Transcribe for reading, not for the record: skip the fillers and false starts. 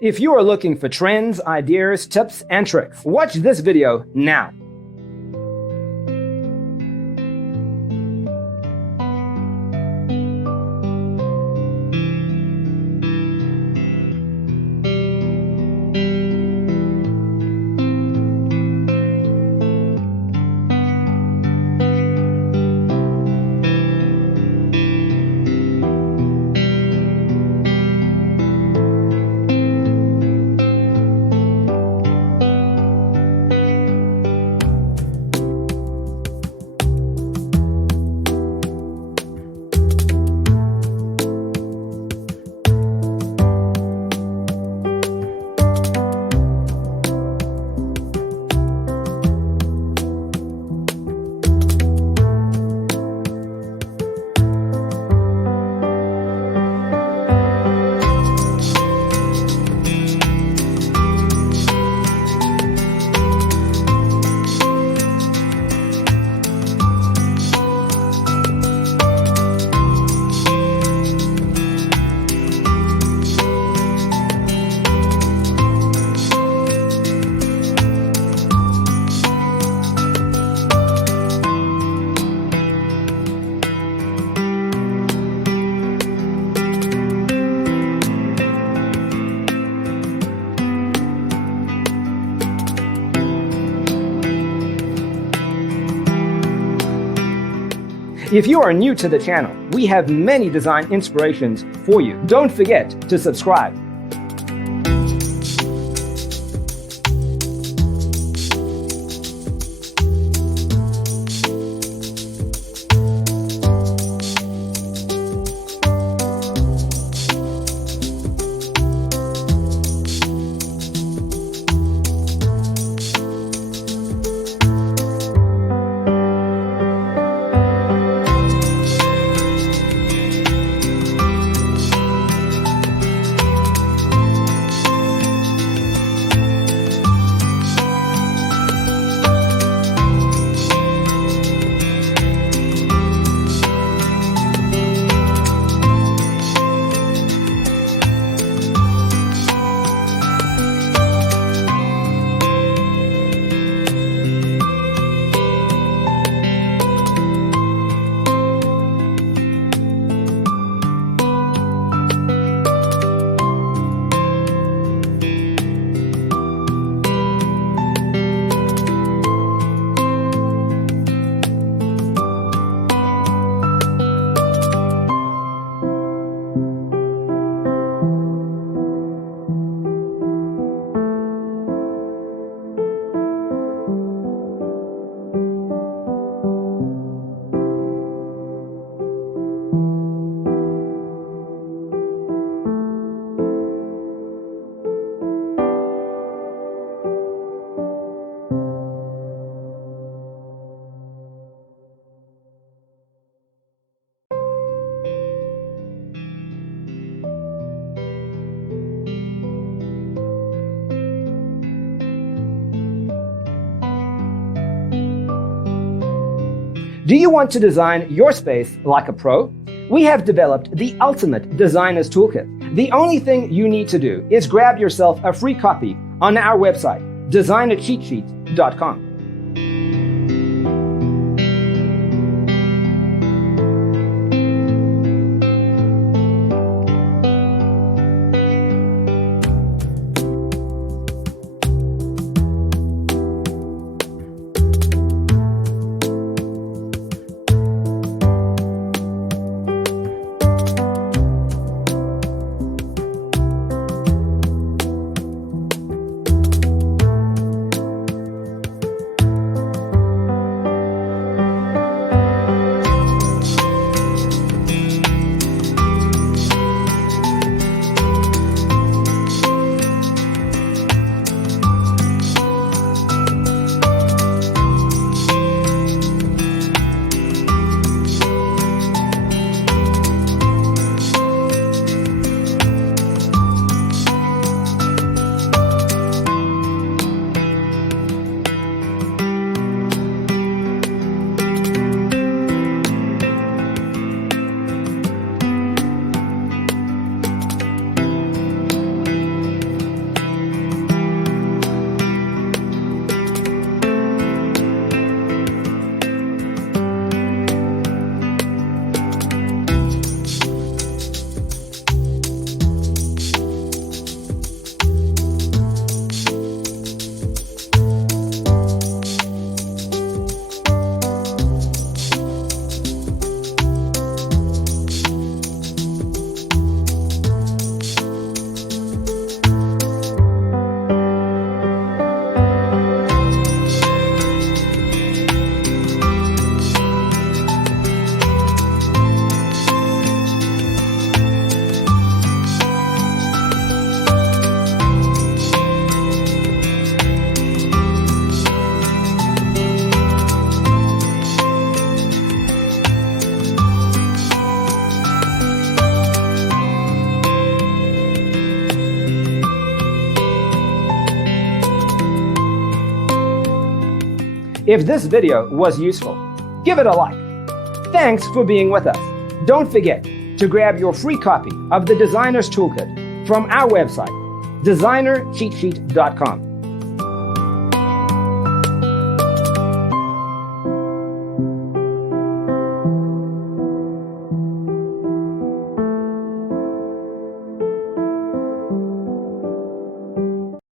If you are looking for trends, ideas, tips, and tricks, watch this video now. If you are new to the channel, we have many design inspirations for you. Don't forget to subscribe. Do you want to design your space like a pro? We have developed the ultimate designer's toolkit. The only thing you need to do is grab yourself a free copy on our website, designercheatsheet.com. If this video was useful, give it a like. Thanks for being with us. Don't forget to grab your free copy of the Designer's Toolkit from our website, designercheatsheet.com.